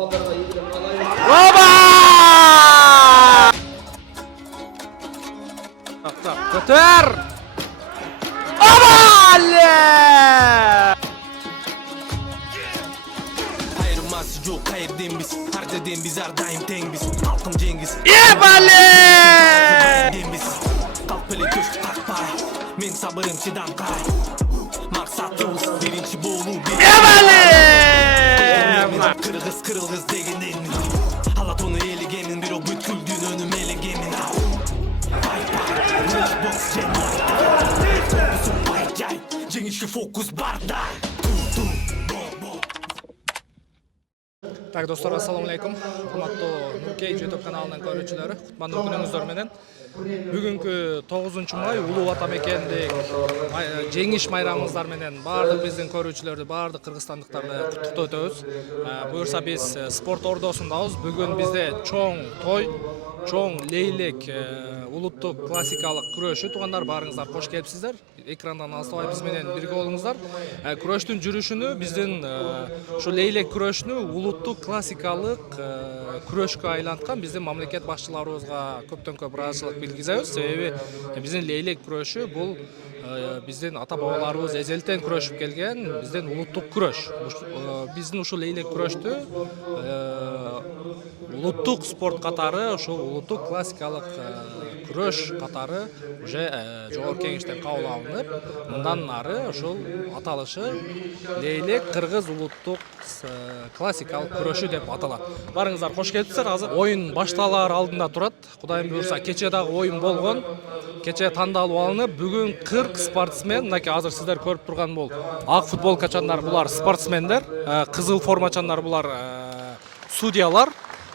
Oba! Ko'tar! Oba! Ayırması yok hayırden biz. Harcaden biz her daim tengiz. Altın cengiz. Yebale! Kalpeli köşk takpay. Men sabırım çidan kay. Maksatımız birinci boğulu bir. Yebale! Kırgız kırılgız degenden. Halatonu eligemin bir o bütküldüğün önüm eligemin. Vay vay. Box cennet. Fokusun vay cay. Cenişli fokus barda. Так, достор, ассаламу алейкум. Урматтуу Нуркей YouTube каналынын көрүүчүлөрү, кутмандуу күнүңүздөр менен. Бүгүнкү 9-май Улуу Ата мекендик жеңиш майрамыңыздар менен баардык биздин көрүүчүлөрдү, баардык кыргызстандыктарды куттуктап өтөбүз. Буюрса биз спорт ордосундабыз. Бүгүн бизде чоң той, чоң лейлек улуттук классикалык күрөшү. Туугандар, баарыңыздар кош келипсиздер. Экрандан алыстабай биз менен бирге болуңуздар. Күрөштүн жүрүшүнү биздин ушу лейлек күрөшүнү улуттук классикалык күрөшкө айланткан биздин мамлекет башчыларыбызга көптөн көп ыраазычылык билгизебиз. Себеби биздин лейлек күрөшү бул биздин ата бабаларыбыз эзелтен күрөшүп келген биздин улуттук күрөш. Биздин ушул лейлек күрөштү улуттук спорт катары, ушул улуттук классикалык күрөш катары уже жогорку кеңештен кабыл алынып, мындан ары ушул аталышы лейлек кыргыз улуттук классикалык күрөшү деп аталат. Барыңыздар кош келипсиздер. Азыр оюн башталар алдында турат. Кудайым буйрса, кече дагы оюн болгон. Кече тандалып алынып, бүгүн 40 спортсмен, мынакей азыр сиздер көрүп турган бул ак футболкачандар булар спортсмендер, кызыл формачандар булар судьялар.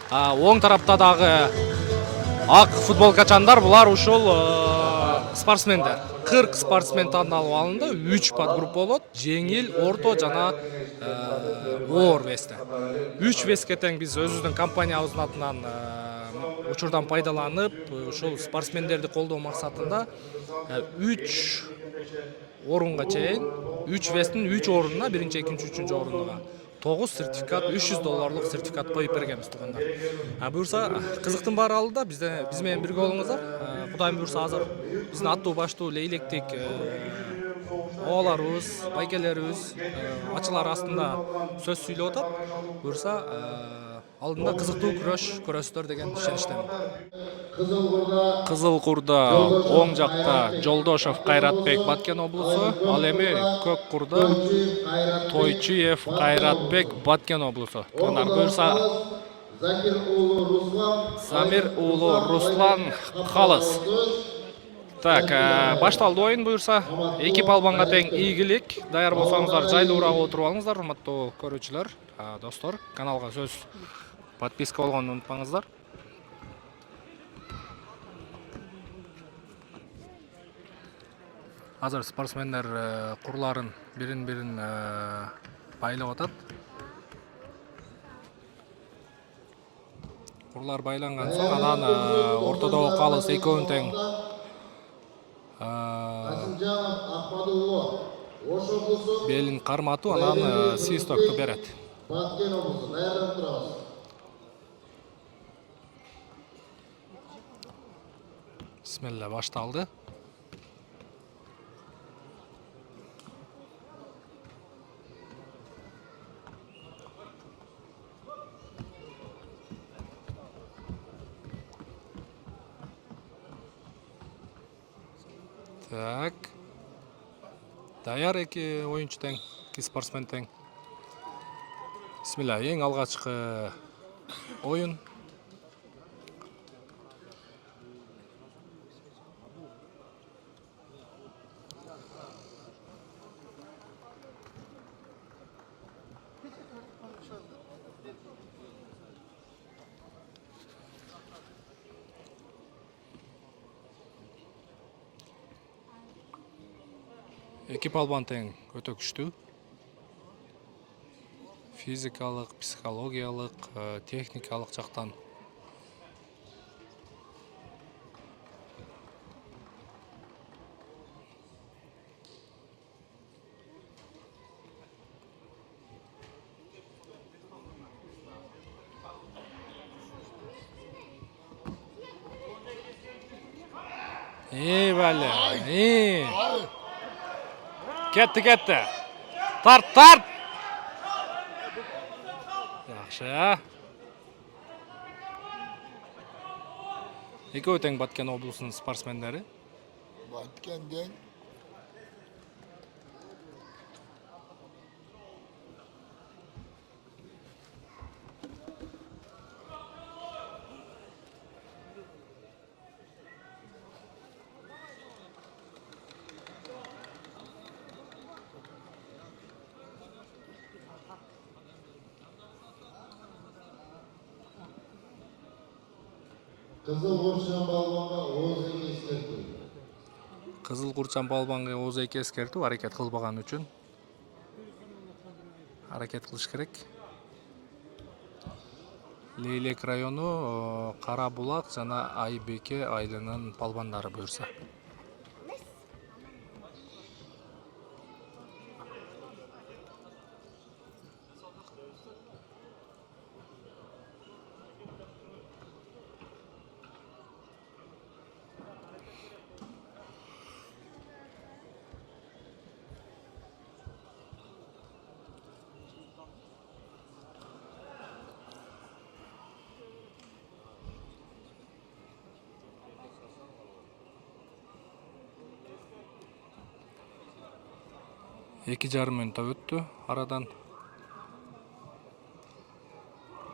Оң тарапта дагы ак футболкачандар булар ушул спортсмендер. 40 спортсмен тандалып алынды, 3 подгруппа болот. Жеңил, орто жана оор весте. 3 веске тең биз өзүбүздүн компаниябыздын атынан учурдан пайдаланып, ушул спортсмендерди колдоо максатында 3 орунга чейин, 3 вестин 3 орунуна, 1-чи, 2-чи, 3-чү орунуна 9 сертификат, $300 сертификат коюп бергенбиз туугандар. Буюрса, кызыктын баары алда биз менен бирге болуңуздар. Кудайым буюрса, азыр биздин аттуу баштуу лейлектик ооларыбыз, байкелерибиз ачылар астында сөз сүйлөп атат. Буюрса, алдында кызыктуу күрөш көрөсүздөр деген ишеничтемин. Кызыл Курда оң жакта Жолдошов Кайратбек Баткен облусу, ал эми көк курда Тойчуев Кайратбек Баткен облусу. Туугандар, буюрса Замир уулу Руслан Калыс. Так, башталды оюн. Буюрса, эки балбанга тең ийгилик. Даяр болсоңуздар, жайлуураак отуруп алыңыздар, урматтуу көрүүчүлөр, достор. Каналга сөз подписка болгонду унутпаңыздар. Азыр спортсмендер курларын бирин-бирин байлап атат. Курлар байланган соң, анан ортодогу Калыс экөөнүн тең белин карматуу, анан свистокту берет. Бисмилла, башталды. Так. Даяр эки оюнчу тең, эки спортсмен тең. Бисмилла, эң алгачкы оюн. Эки балбан тең өтө күчтүү. Физикалык, психологиялык, техникалык жактан. Бәле. Кетті. Тарт. Жақшы. Екеуі тең Баткен облысының спортсмендері. Баткенден Қызыл Құрчан балуанға Озеке ескерту. Қызыл Құрчан балуанға Озеке ескерту, әрекет қылбаған үшін. Әрекет қылыш керек. Лейлек району Қарабулақ жана Айбеке айылынын палбандары бұйырса. Екі жарым минут өтті арадан.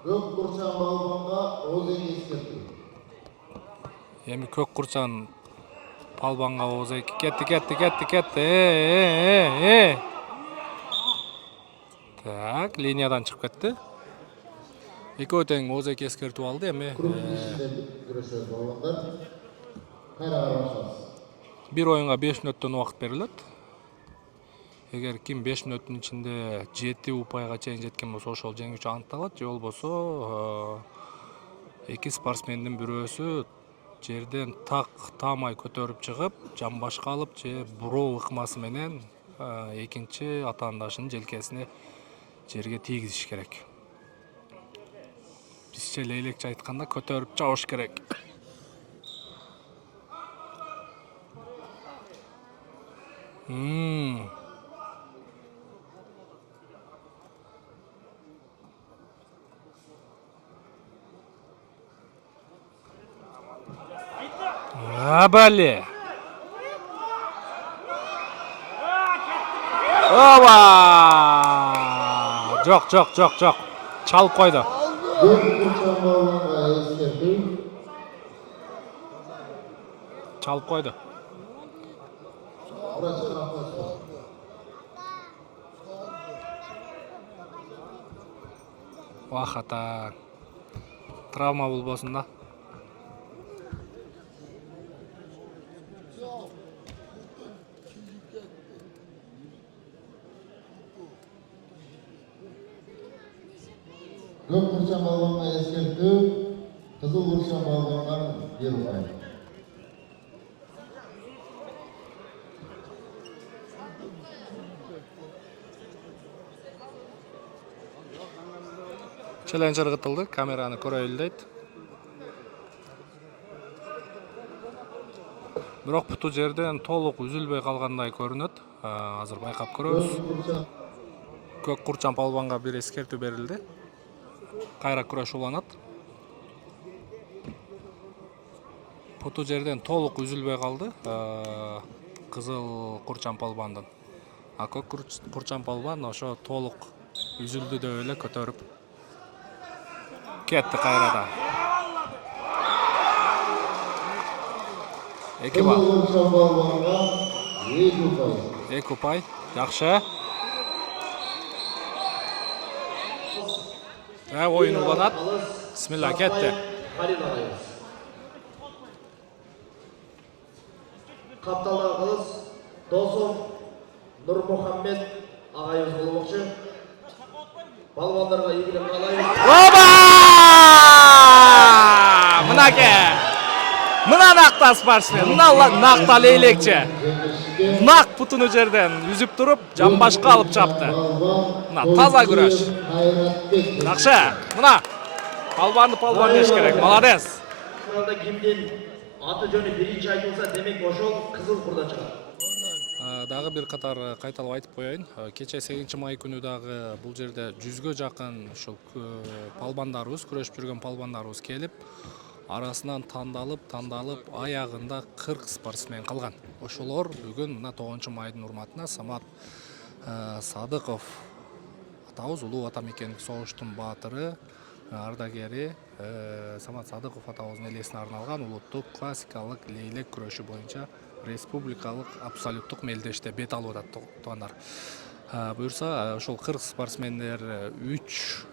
Көк Құрчан балуанға Озеке ескерту. Эми Көк Құрчан палбанға Озеке кетті. Так, линиядан шығып кетті. Екеуі тең Озеке ескерту алды, эми Күресер балуандар қайраға башасы. бир ойынға 5 минуттан уақыт беріледі. Егер ким 5 минуттың içinde 7 ұпайға чейин жеткен болсо, ошол жеңүүчү аныкталат. Же болбосо эки спортсмендин бирөөсү жерден таамай көтөрүп чыгып, жамбашка алып же буроо ыкмасы менен экинчи атаандашынын желкесине жерге тийгизиш керек. Бизче лейлекче айтканда көтөрүп чабыш керек. Бәле. Оба! Жоқ. Чалып қойды. Көк Құрчан балуанға ескерту. Чалып қойды. Уақыта. Травма болбосын да. Көк Құрчан балуанға ескерту. Қызыл Құрчан балуанға 1 ұпай. Челлендж ыргытылды, камераны көрөйлү дейт. Бирок буту жерден толук үзүлбөй калгандай көрүнөт. Азыр байкап көрөбүз. Көк Құрчан палбанга бир эскертүү берилди. Кайра күрөш уланат. Буту жерден толук үзүлбөй калды. Кызыл Құрчан палбандын. Көк Құрчан палбан ошо толук үзүлдү деп эле көтөрүп кетти кайрадан. Эки бал. Қызыл Құрчан балуанға 2 ұпай. 2 ұпай. Жакшы. Ойын уланат. Бисмилла, кетти. Капталдан кылыс Досов Нурмухаммед агайыбыз болмокчу. Балбандарга ийгилик каалайбыз. Оба! Мынаке. Мына накта спортсмен, мына накта лейлекче. Нак путуну жерден үзүп туруп, жамбашка алып чапты. Мына таза күрөш. Жакшы. Мына палбанды деш керек. Молодец. Мында кимдин аты жөнү биринчи айтылса, демек ошол кызыл курда чыгат. Дагы бир катар кайталап айтып коеюн. Кече 8-май күнү дагы бул жерде 100гө жакын ушул палбандарыбыз, күрөшүп жүргөн палбандарыбыз келип, арасынан тандалып аягында 40 спортсмен калган. Ошолор бүгүн мына 9-майдын урматына Самат Садыков атабыз, улуу ата мекендик согуштун баатыры, ардагери Самат Садыков атабыздын элесине арналган улуттук классикалык лейлек күрөшү боюнча республикалык абсолюттук мелдеште бет алып атат туугандар. Буюрса, ошол 40 спортсмендер 3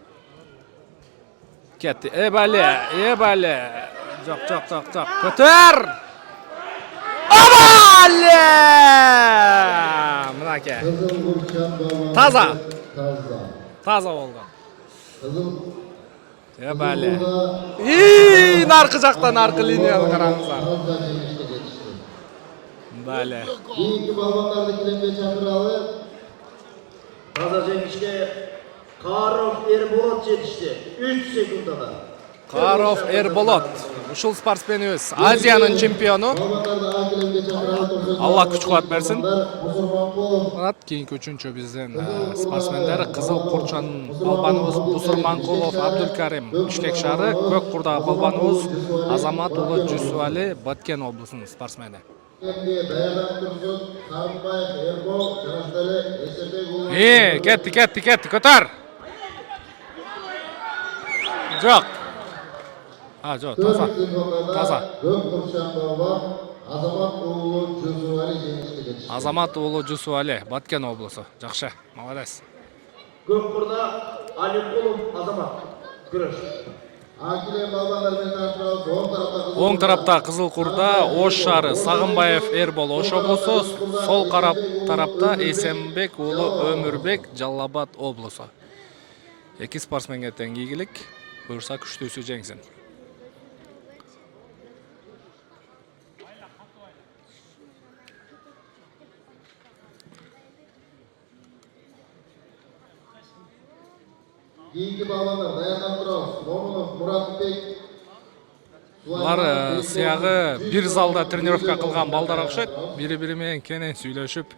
кетти. Эбале. Жок. Көтөр! Абале! Мынаке. Кызыл Бурчан балуан. Таза болду. Кызыл Эбале. курда Наркы жактан наркы линияны караңыздар. таза жеңишке жетишти. Бале. Кийинки балуандарды килемге чакыралы. Таза жеңишке Каров Эрболот жетишти. 3 секундада. Каров Эрболот. Ушул спортсменибиз Азиянын чемпиону. Балуандарды А килемге чакыралы. Алла күч кубат берсин. Мусурманкулов, Мына кийинки үчүнчү биздин спортсмендер Кызыл Курчан балбаныбыз Бусурманкулов Абдулкарим Бишкек шаары, Көк Курдагы балбаныбыз Азамат уулу Жусуали Баткен облусунун спортсмени. кемге даярданып турсун. Сарымбаев Эрбол, Жарасдары Эсербек уулу. Кетти, көтөр. Жок. Жок, таза. Көк Курчан балуан Азамат уулу Жусуали жеңишке жетишти. Азамат уулу Жусуали Баткен облусу. Жакшы, молодец. Көк курда Аликулов Азамат. Күрөш. А килем балуандар менен таныштырабыз. Оң тарапта Кызыл Курда Ош шаары Сагынбаев Эрбол Ош облусу, сол тарапта Эсенбек уулу Өмүрбек Жалал-Абад облусу. Эки спортсменге тең ийгилик, буюрса күчтүүсү жеңсин. Кийинки балуандар даярданып турабыз. Момунов Муратбек. Булар сыягы бир залда тренировка кылган балдар окшойт, бири-бири менен кенен сүйлөшүп.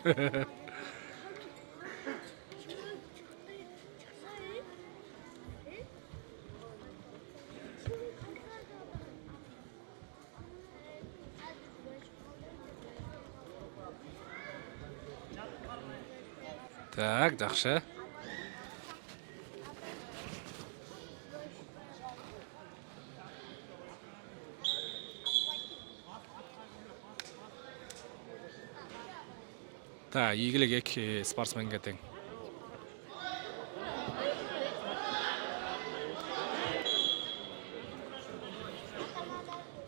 Так, жакшы. Ийгилик эки спортсменге тең.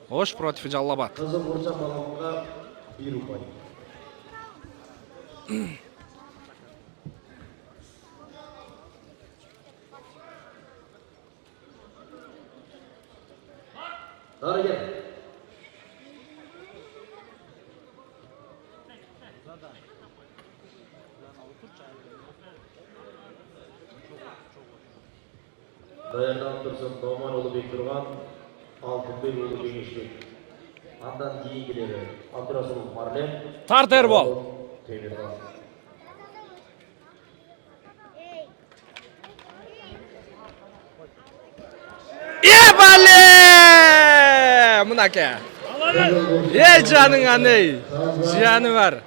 Ош против Жалал-Абад. Кызыл Курчан балуанга 1 упай. Дарыгер. Даярданып турсун Номан уулу Бектурган, Алтынбек уулу Жеңишбек. Андан кийинкилери Абдурасулов Марлен, Тарт Эрбол. Темиртас. Эбале! Мынаке. Жаның аней. Жаны бар.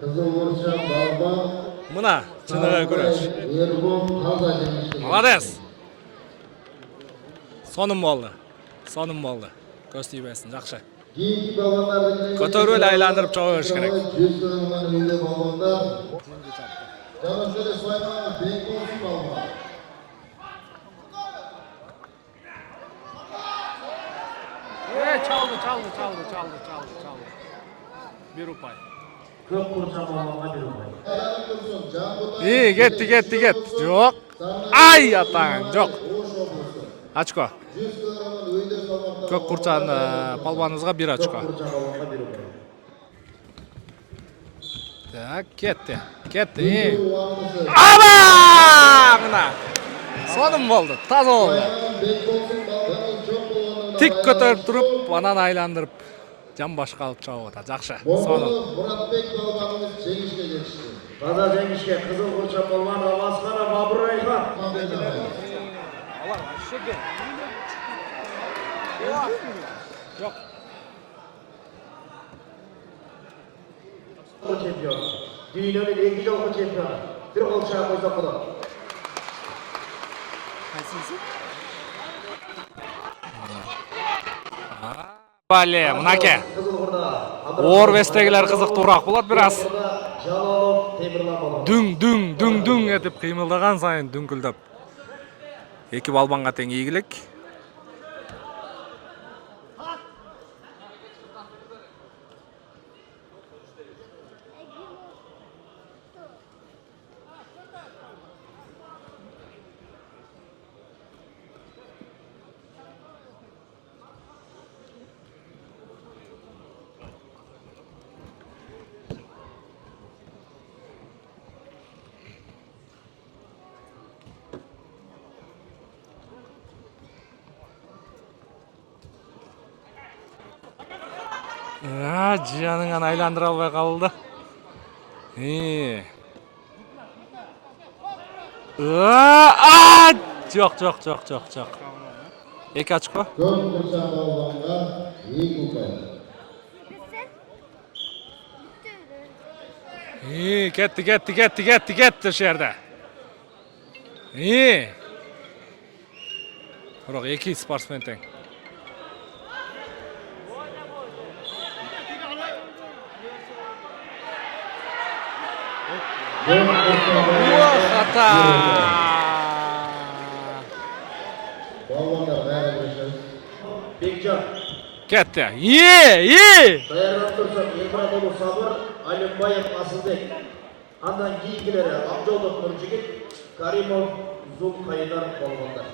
Кызыл Курчан балуан Мына чыныгы күрөш. Эрбол таза жеңишке. Молодец. Сонун болду. Көз тийбесин, жакшы. Кийинки балуандарды Көтөрүп эле айландырып чогуш керек. 100 сыйлаган үйдө балуандар. Жарасдары Сулайманов Бекболсун балуан. Çaldı. Bir upay. Көк Курчан балуанга 1 упай. Даярданып турсун. Жамбыл Кетти. Жок. Ай атаң, жок. Ош облусу. Очко. 100 сыйлаган үйдө салмакта. Көк Курчан балбаныбызга 1 очко. Көк Курчан балуанга 1 упай. Так, кетти. Убактысы. Aba! Мына. Сонун болду, таза болду. Бекболсун балуан жок болгондон тик көтөрүп туруп, анан айландырып жан башка алып чабып атат. Жакшы. Сонун. Момунов Muratbek балбаныбыз жеңишке жетишти. Таза жеңишке Кызыл Курчан Балбан Алмазханов Абырайхан. Чемпион. Дүйнөнүн 2 жолку чемпиону. Бир кол чаап койсок болот. Бале, мынаке. Кызыл Курда. Орвестегилер кызыктуураак болот бир аз. Жалалов Темирлан болот. Дүң этип кыймылдаган сайын дүңкүлдөп. Эки балбанга тең ийгилик. Жаныңан айландыра албай калды. Жок. Эки очко. Көк Курчан балбанга 2 ұпай. Кетти ошол жерде. Бирок эки спортсмен тең. Хата. Балбандар бәрі бірішіз. Бекжан. Кетти. Даярдап турсак Элмуратұлы Сабыр, Алимбаев Асылбек. Андан кийинкилери Абжолдов Нуржигит, Каримов Зулкайдар болгондар.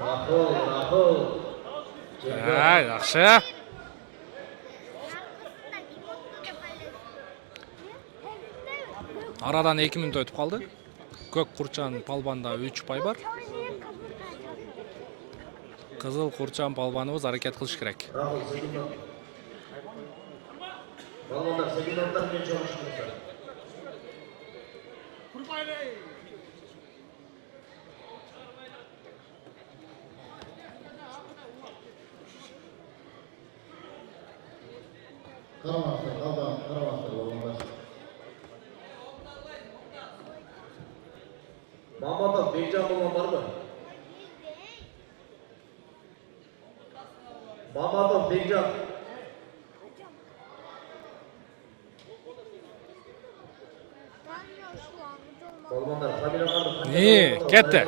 Рахыл. Жакшы. Арадан 2 мүнөт өтүп калды. Көк Курчан Балбанда 3 ұпай бар. Кызыл Курчан Балбаныбыз аракет кылыш керек. Рахыл секундтан. Балбандар секундтар менен чогулушат. Карамастыр, карамастыр балбандар. Маматов Бекжан болгон барбы? Маматов Бекжан. Балбандар Камила карды. Кетти.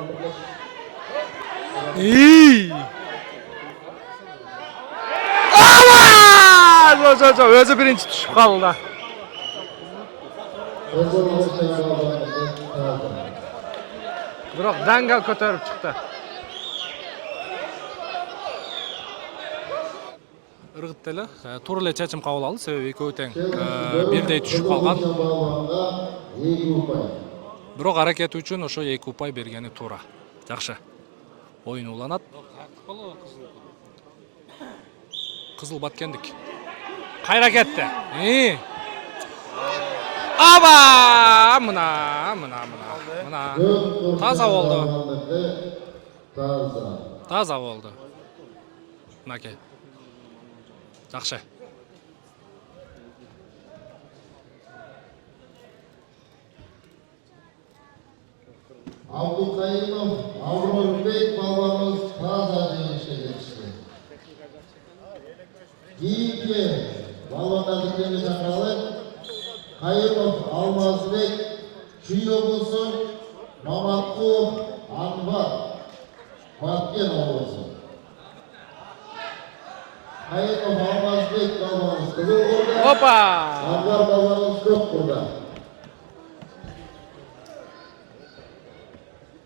Өзү биринчи түшүп калды. Кызыл Курчан балбаныбыз таза. Бирок даңгал көтөрүп чыкты. Ыргыт эле туура эле чечим кабыл алды, себеби экөө тең бирдей түшүп калган. Балбанга 2 ұпай. Бирок аракети үчүн ошо 2 ұпай бергени туура. Жакшы. Оюн уланат. Кызыл баткендик. Кайра кетти. Аба! Мына. Таза болду. Таза болду. Мынаке. Жакшы. Абдукайымов Абройбек балбаныбыз таза жеңишке жетишти. Кийинки балбандарды кемге чакыралы. Кайымов Алмазбек, Чүй облусу, Маматкулов Анвар, Баткен облусу. Кайымов Алмазбек балбаныбыз Кызыл Курда. Опа! Анвар балбаныбыз Көк Курда.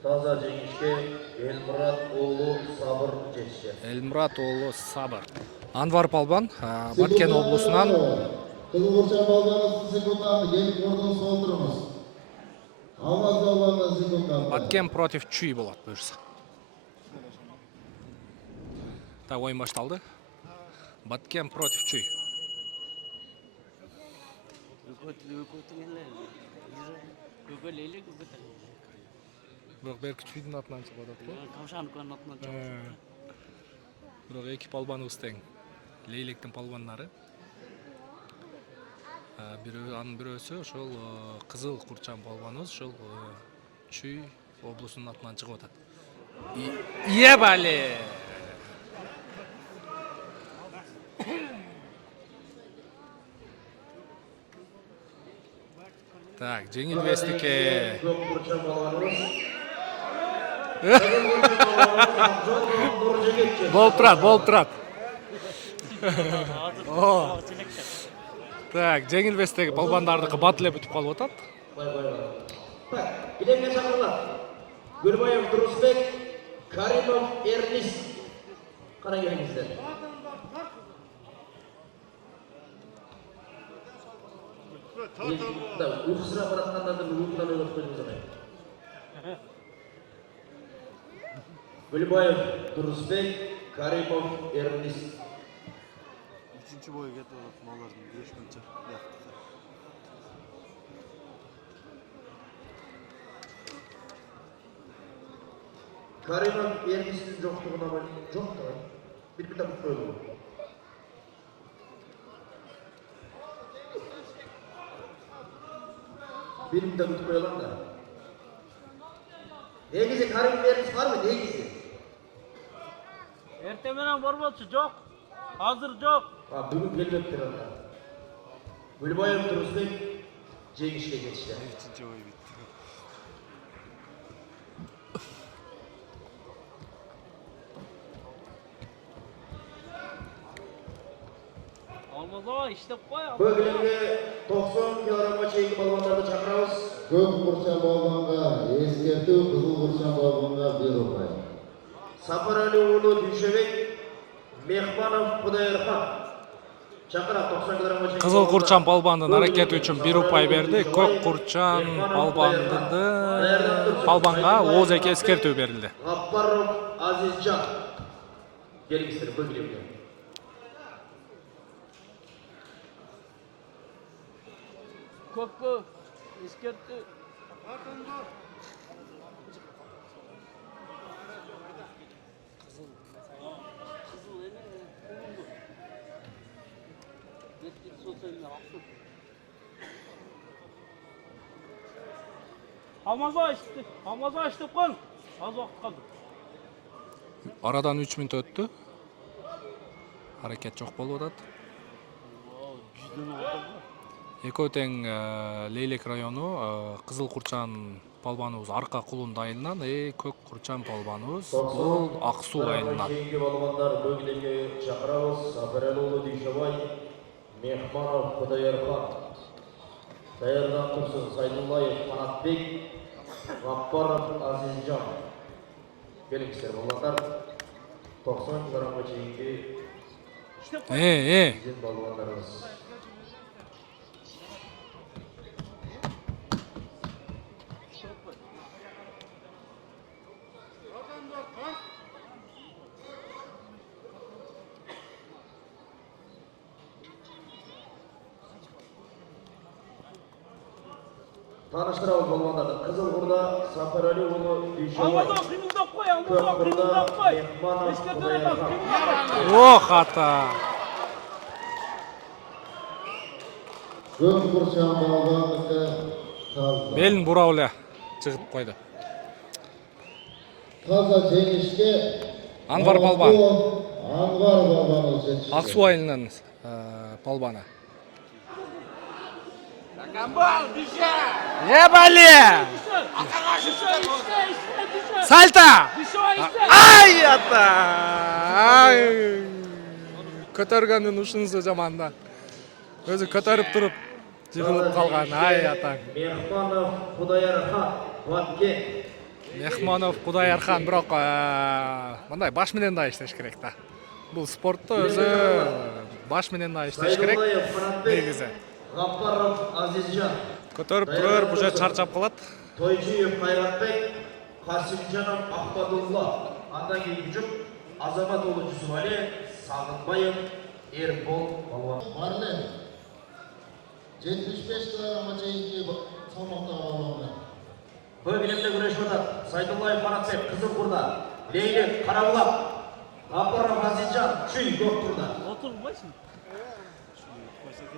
Таза жеңишке Элмурат уулу Сабыр жетишти. Элмурат уулу Сабыр. Анвар Балбан, Баткен облусунан. Кызыл Курчан балбаныбыз секунданы келип ордуңузга отуруңуз. Алмаз балбаныбыз секунданы. Баткен против Чүй болот буюрса. Так, ойын башталды. Баткен против Чуй. Бірақ беркі Чуйдың атынан шығады ғой. Бірақ екі палбаныбыз тең. Лейлектің палбанлары. Анын бирөөсү ошол Кызыл Курчан палбаныбыз ошол Чуй облусунун атынан чыгып атат. Ебали! Так, жеңил бестикке. Көк Курчан балаларыбыз. Болуп турат. Так, жеңил бестеги балбандардыкы батыл бүтүп калып атат. Билемге чакырылат. Гүлбаев Турусбек, Каримов Эрнис. Кара келиңиздер. Uykusuna bırakkanlardan uykudan öyle tutuyordunuz ama. Gülbayev, Turusbek, Karimov, Ernis. Üçüncü boyu ketip alıp mallardan güreşmence yaptı. Karimov, Ernis'in yokluğuna var. Yok da var. Bir de bu böyle olur. Benim de tutmayalım da. Negizi Karim Ernis var mı? Negizi? Ertemenen borbolçu yok. Hazır yok. Bugün gelmektir onlar. Gülbayev Turusbek Cengiş'le geçti. Üçüncü boyu bitti. Olmaz ama işte koy. Bölümde 90 kilogramga çeyingi balonlarını çakırabız. Көк Курчан балбанга эскертүү, Кызыл Курчан балбанга 1 рупай. Сапарали уулу Дүйшөбек, Мехманов Кудайырхан. Чакырап 90 kilogramga çeyingi Кызыл Курчан балбандын аракети үчүн 1 рупай берди. Көк Курчан балбанга ооз эки эскертүү берилди. Гаппаров Азизжан. Келиңиздер бөлümde. Kökü. İskerti. Hamazı açtı kon. Az vakit kaldı. Aradan 3 minut өттү. Hareket çok болуп атат. Экөө тең Лейлек району Кызыл Курчан палбаныбыз арка кулун айылынан, Көк Курчан палбаныбыз бул Ак Суу айылынан. Çeyingi balonlar bölümde çakırabız. Сапарали уулу Дүйшөбай, Мехманов Кудайырхан. Даярдан турсун Сайдуллаев Канатбек, Гаппаров Азизжан. Келиңиздер балондар. 90 kilogramga çeyingi bizim balonlarımız. Tanıştıralım balonları. Kızılburda Safirali ulu Düşoy. Hamazı kıyımda koy. Kökburda Hamazı kıyımda koy. Mehmanov İskerti'ne bak. Kudayırhan. Kıyımda koy. Ох ата. Көк Курчан балбандыкы таза. Белин бурап эле чыгып койду. Таза жеңишке Анвар балбан. Анвар балбаныбыз жетишти. Ак Суу айылынын палбаны. Ебали! Сальта! Ай ата! Ай! Көтөргөндүн ушунусу жамандан. Өзү көтөрүп туруп жыгылып калган. Ай ата. Mehmanov Kudayırhan. Баткен. Мехманов Кудайырхан бирок мындай баш менен да иштеш керек да. Бул спортто өзү баш менен да иштеш керек. Сайдуллаев Канатбек. Негизи. Гаппаров Азизжан. Көтөрүп туруп уже чарчап калат. Тойчиев Кайратбек. Касимжанов Ахмадулла. Андан кийин жүк Азамат уулу Жусупали, Сагынбаев, Эрбол балуан. Барлен 75 килограммга чейинки салмактагы балуандар. Көк илемде күрөшүп атат. Сайдуллаев Маратбек Кызыл Курда, Лейлек Карабулак, Гапаров Азизжан Чүй Көк Курда. Oturmaysın.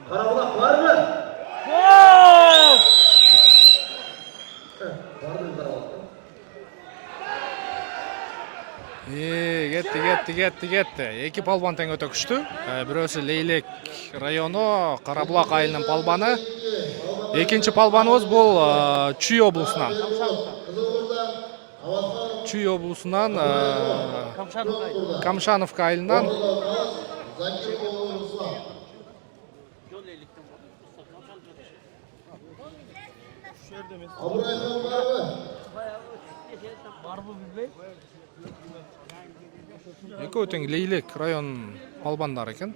Карабулак барбы? Gol! Барды Карабулак. Кетти. Эки палбан тең өтө күчтүү. Бирөөсү Лейлек району Карабулак айылынын палбаны. Экинчи палбаныбыз бул Чүй облусунан. Чүй облусунан Камшановка айылынан Закир уулу Руслан. Абурайхан барбы? Var mı bilmem? экөө тең Лейлек район палбандары экен.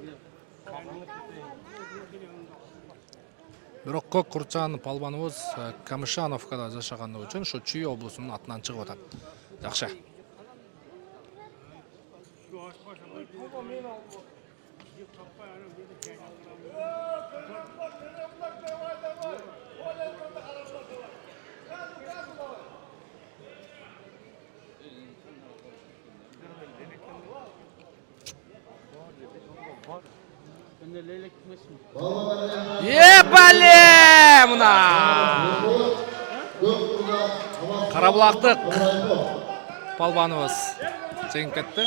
Бирок Көк Курчан палбаныбыз Камшановкада жашагандыгы үчүн ошо Чүй облусунун атынан чыгып атат. Жакшы. Ben de leylek gitmesin. Ебале! Мына! Карабулактык палбаныбыз жеңип кетти.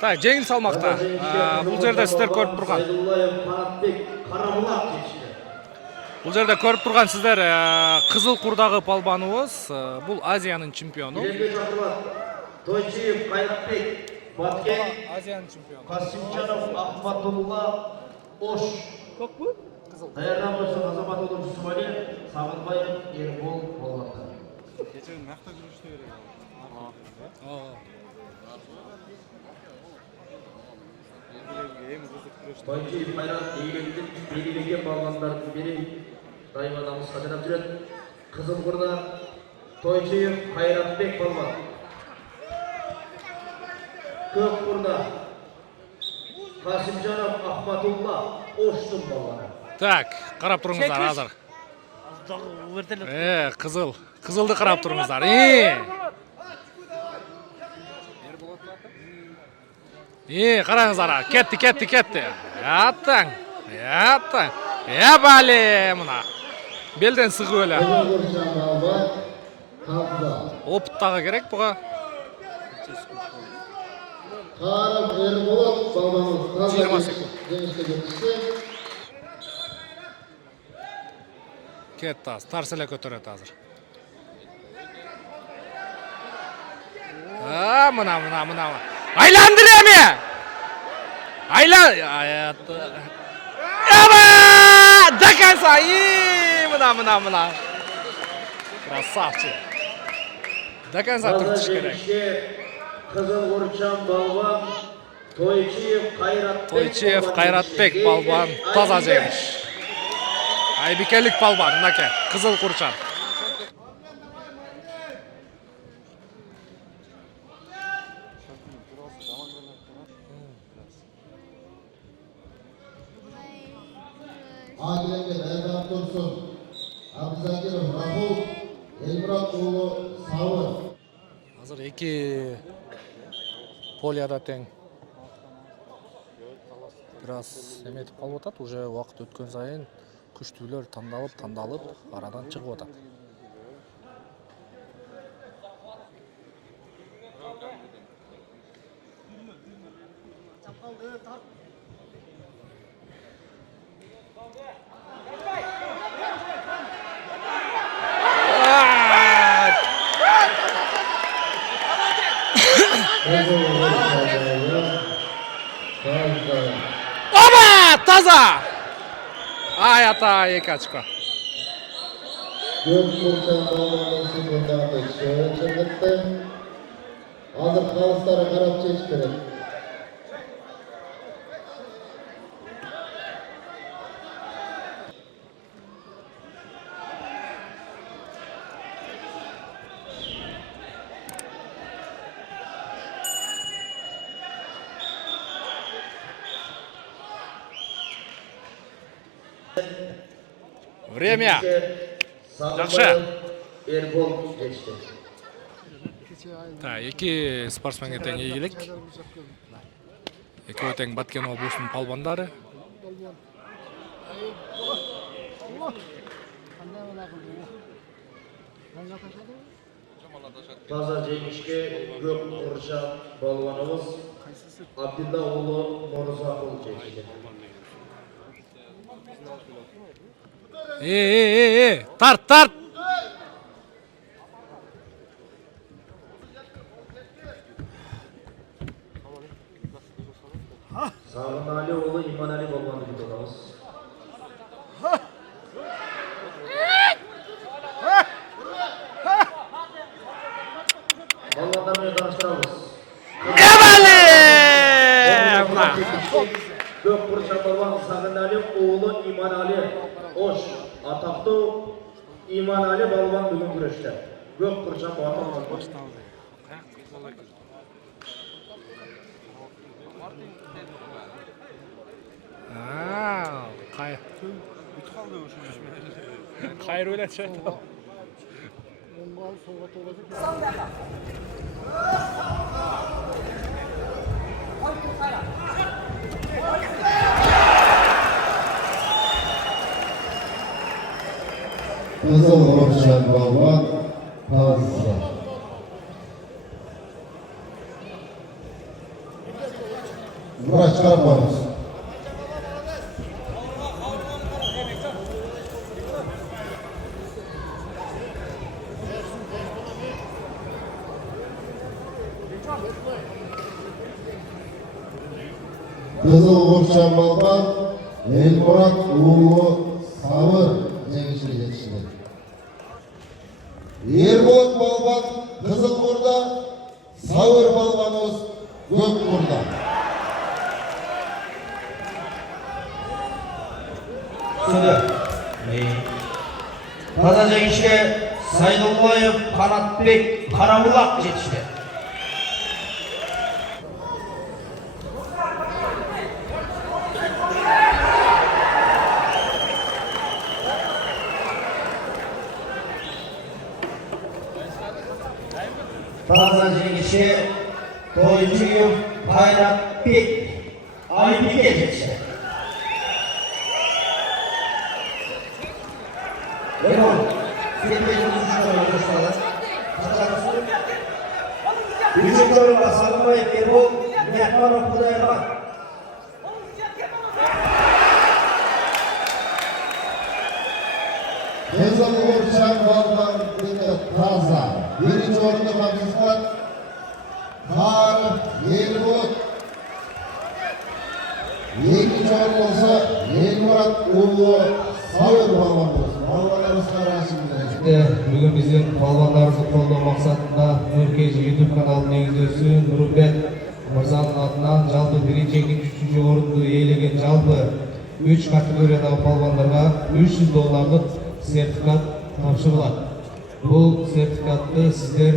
Так, жеңил салмакта. Бул жерде сиздер көрүп турган. Сайдуллаев Маратбек Карабулак жетишти. Бул жерде көрүп турган сиздер Кызыл Курдагы палбаныбыз. Бул Азиянын чемпиону. Илемге чакырылат. Тойчиев Кайратбек Баткен, Азиянын чемпиону. Касимчанов Ахматулла Ош. Çok bu. Даярдануучу Азамат уулу Жусупали, Сагынбаев Эрбол балуандар. Кечен мякта жүрүштү керек. Эң кызык күрөш. Тойчиев Кайрат эйлемдик белгиленген балуандардын бири дайыма намыска жашап жүрөт. Кызыл Курда Тойчиев Кайратбек балуан. Көк Курда Касимжанов Ахматулла Оштун балуаны. Так, карап туруңуздар азыр. Azdağı verdiler. Кызылды карап туруңуздар. Караңыздар. Кетти. Яттаң. Ебале мына. Белден сыгып эле. Кызылкурчан балбан Кабза. Опыттагы керек буга. Карым Эрболот балбаныбыз таза 20 секунд. жеңишке жетишти. Кетти азыр. Тарс эле көтөрөт азыр. Мына. Айландыр эми. До конца. Мына. Красавчик. До конца туртуш керек. Кызыл Курчан балбан Тойчиев Кайратбек балбан таза жеңиш. Айбикелик балбан мынакей Кызыл Курчан. Агиленге Дайдан Турсун, Абдузакиров Рахул, Элмурат уулу Сабыр. Азыр эки полияда тең. Бираз эметип калып атат, уже убакыт өткөн сайын күчтүүлөр тандалып арадан чыгып атат. Оба! Таза! Ай ата, эки очко. Көк Курчан балбанын секундаты чыгытты. Азыр калыстары карап чечиш керек. Время. Жақсы. Ербол жетішті. Екі спортсменге тең егелік. Екі өтең Баткен облысының палбандары. Таза жеңішке көк құрша балуанымыз Абдилла-ұлы Морзақұл жетішті. Тарт! Сағынали-ұлы Иманали балуанды күтеміз. Балуандармен таныстырамыз. Көк құрша балуан Сағынали-ұлы Иманали Ош атақты Иманали балуан бүгін күрешті. Көк құрша балуан. Қайыр ойлатшы. Қызыл Равшан балуан Таза. Врач Карапанов. Қызыл Равшан балуан Элмұрат ұлы Сабыр жеңішке жетішті. Ерболат балуан қызыл құрда, Сабыр балуанымыз көк құрда. Таза жеңішке Сайдуллаев Қанатбек Қарабұлақ жетішті. Таза жеңішке Тойчуев Қайратбек Айбеке жетішті. Üçüncü orunға Сағынбаев Ербол Мехманов Құдайырған. Қызыл Равшан балуан Таза. Birinci orunda Pakistan Harif Elmurат. Екінші орын болса Elmurат ұлы Сабыр балуанымыз. Балуанымыз арасында. Бүгін біздің балуандарымызды қолдау мақсатында Нұркеш YouTube каналының негіздеушісі Нұрбек мырзаның атынан жалпы бірінші, екінші, үшінші орынды иелеген жалпы 3 категориядағы балуандарға $300 сертификат тапсырылады. Бұл сертификатты сіздер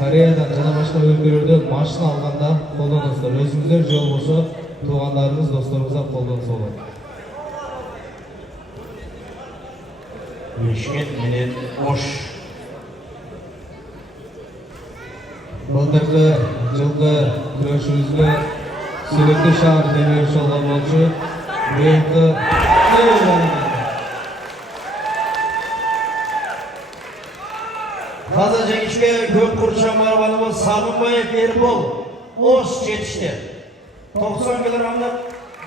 Кореядан жана башка өлкөлөрдөн машина алганда колдоносуздар. Өзүңүздөр же болбосо туугандарыңыз, досторыңузга колдонсо болот. Мешкет менен Ош. Былтыркы жылкы күрөшүбүзгө Сүлөктүү шаар демеуші болгон болчу быйылкы Таза жеңішке көк құрша балуанымыз Сағынбаев Ербол Ош жетішті. 90 килограммдық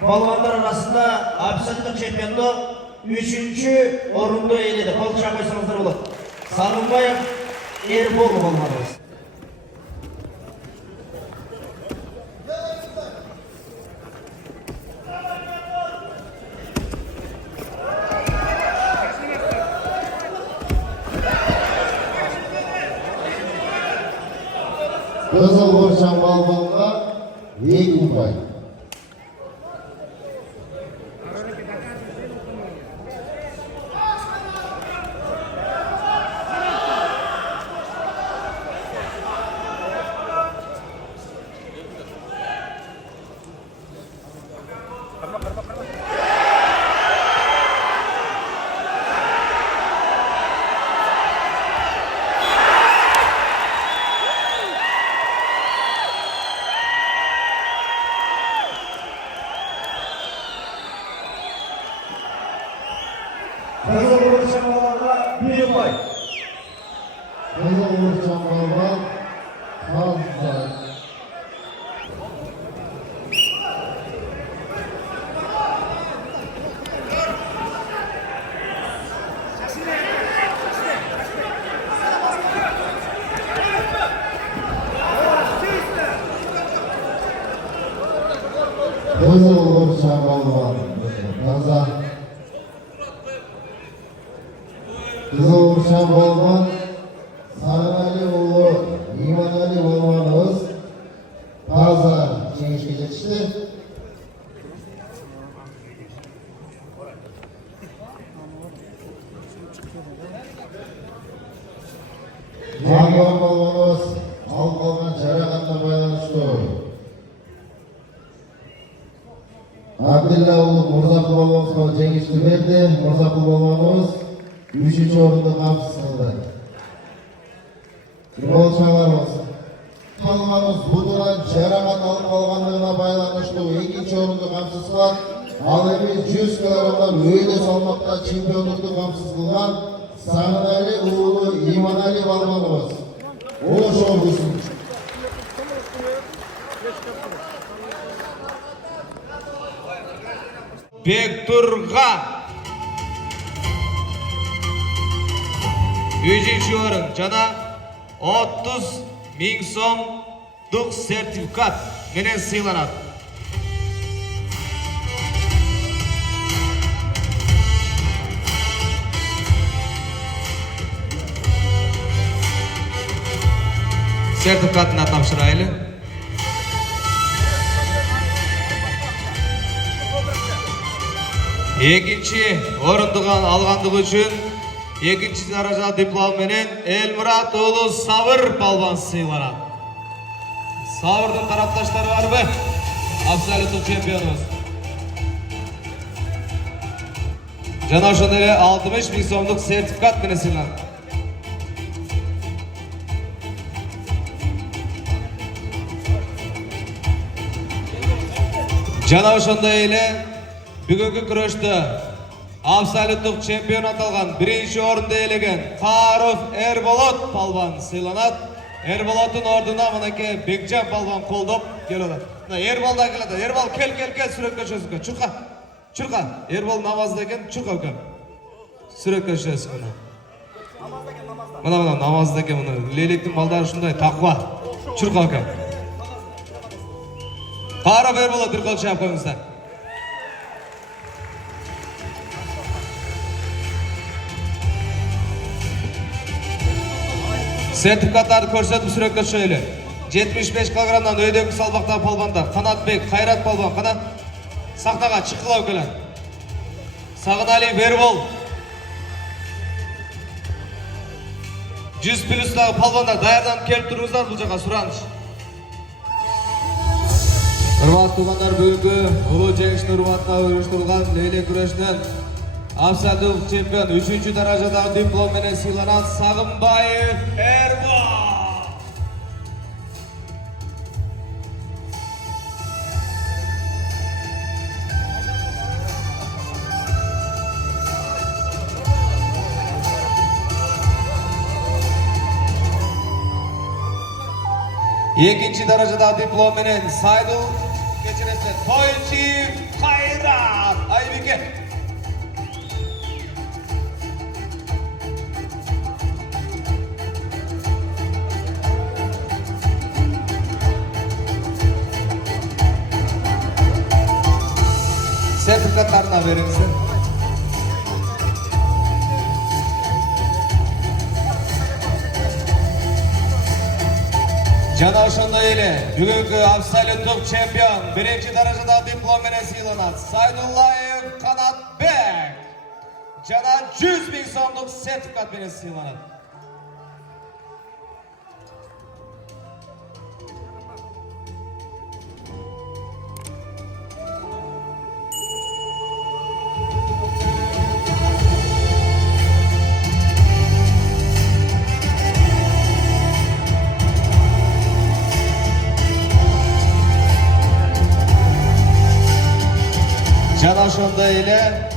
балуандар арасында абсолюттық чемпиондық 3-ші орынды иеледі. Қол шапқайсаңыздар болады. Сағынбаев Ербол балуанымыз. Қызыл Равшан балуанға 2 ұпай. Төлебай. Kızıl Uğurcan Balban, Kazlar. Kızıl Uğurcan Balban, Kazlar. Kızıl Uğurcan Balban, Sarıali oğlu İmanali Balbanımız Pazar jеңишке жетишти. Jaguar Balbanımız алып қалған жарақатына байланышты Абдилла oğlu Мырзақұл Балбановқа жеңишті берді. Мырзақұл Балбановыз 3-ші орынды қамсыз қылды. Болшаңарымыз. Балбанымыз бұдан жарақат алып қалғандығына байланышты 2-ші орынды қамсыз қылады. Ал эми 100 килограммдан өйдө салмақта чемпиондықты қамсыз қылған Сағынали уулу Иманали Балбанымыз. Ош облысының Бектурган 3-ші орын жана 30.000 сомдук сертификат менен сыйланат. Сертификатына тапшырайлы. Экинчи орындыган алгандыгы үчүн экинчи даража диплом менен Элмурат уулу Сабыр балбан сыйланат. Сабырдын тарапташтары барбы? Абсолюттук чемпионубуз. Жана ошондой эле 60.000 сомдук сертификат менен сыйланат. Жана ошондой эле бүгүнкү күрөштө абсолюттук чемпион аталган 1-ші орунду ээлеген Каров Эрболот балбан сыйланат. Эрболоттун ордуна мынакей Бекжан балбан колдоп келет. Эрбол да келет. Эрбол кел сүрөткө чөзгө. Чурка. Эрбол намазда экен, чурка экен. Сүрөткө чөз мына. Мына намазда экен мына. Лелектин балдары ушундай таква. Чурка экен. Каров Эрболот бир кол чаап коюңуздар. Сертификаттарды көрсөтүп сүрөткө чөйлө. 75 килограммдан өйдөгү салмакта балбандар. Канатбек, Кайрат балбан, кана сахнага чыккылау келет. Сагынали Бербол. 100 плюстагы балбандар даярданып келип туруңуздар бул жака сураныч. Урматтуу туугандар, бүгүнкү улуу жеңиштин урматына уюштурулган лейлек күрөшүнөн абсолюттук чемпион 3-чү даражадагы диплом менен сыйланат Сагынбаев Эрбол. Экинчи даражадагы диплом менен Сайдул кечиресте Тойчиев Кайрат Айбике. Сертификаттарына бериңиздер. Жана ошондой эле бүгүнкү абсолюттук чемпион 1-чи даражадагы диплом менен сыйланат Сайдуллаев Канатбек. Жана 100.000 сомдук сертификат менен сыйланат. Жана ошондой эле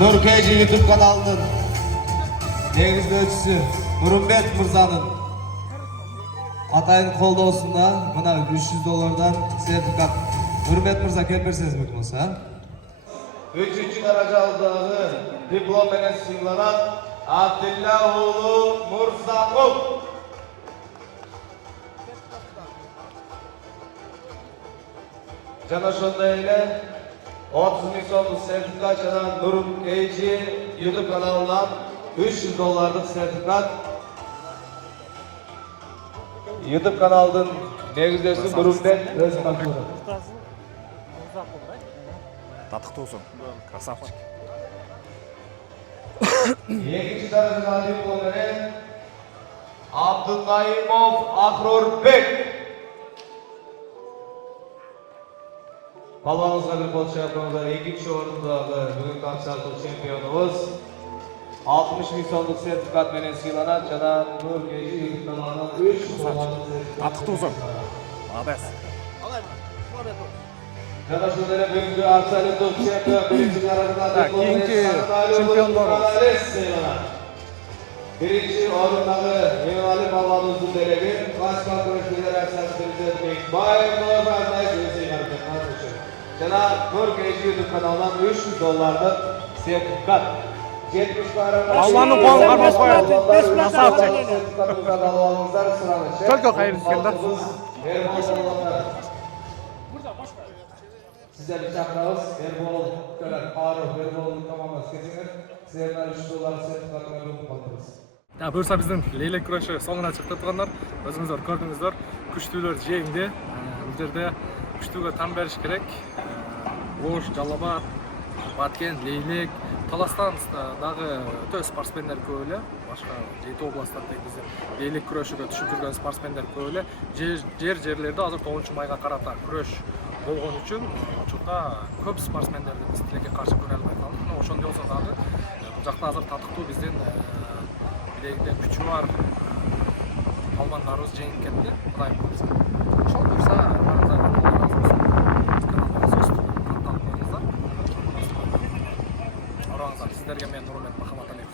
Nurkeji YouTube kanalının негиздөөчүсү Нурумбет мырзанын атайын колдоосунда мына $300 сертификат. Нурумбет мырза келип берсеңиз мүмкүн болсо. 3-cü darajadагы диплом менен сыйланат Абдилла уулу Мурзакул. Жана ошондой эле 30 000 сомдук сертификат жана Нуркейжи YouTube каналынан $300 сертификат. YouTube каналдын негиздөөчүсү Нурумбет өз тапшырды. Татыктуу болсоң. Красавчик. Экинчи даражадагы диплом менен Абдулкайымов Ахрорбек. Балбаныңызга бир кол чапыңыздар. Экинчи орундагы бүгүнкү акчалык чемпионубуз 60 000 сомдук сертификат менен сыйланат жана Нуркейжи YouTube каналынан $300 сертификат. Татыктуу болсоң. Молодец. Жана ошондой эле бүгүнкү абсолюттук чемпион биринчи даражада кийинки чемпиондор биринчи орундагы Эмали балбаныбыздын делеги классикалык күрөш федерациясынын президенти Бекбаев жана Нуркейжи YouTube каналынан $300 сертификат. 70 Балбанын колун кармап коёюн. Красавчик. Только кайрылып келди. Sizlerle çakırız, Erbol, Köler, Faruk, Erbol'un tamamına kesiniz. Sizlerle $300 sertifikatına ürün bakırız. Бұйырса біздің лейлек күрөші соңына чыкты тургандар. Өзүңүздөр көрдүңүздөр. Күчтүүлөр жеңди. Бул жерде күчтүүгө тан бериш керек. Ош, Жалалабад, Баткен, Лейлек, Таластан дагы өтө спортсмендер көп эле. Башка 7 областтарда биздин лейлек күрөшүгө түшүп жүргөн спортсмендер көп эле. Жерлерде азыр 9 майга карата күрөш болгон үчүн учурда көп спортсмендерди биз тилекке каршы көрө албай калдык. Ошондой болсо дагы бул жакта азыр татыктуу биздин билегинде күчү бар балбандарыбыз жеңип кетти. Кудайым буйрса. Ошол буйрса сиздерге мен Нурумбет Махаматалиев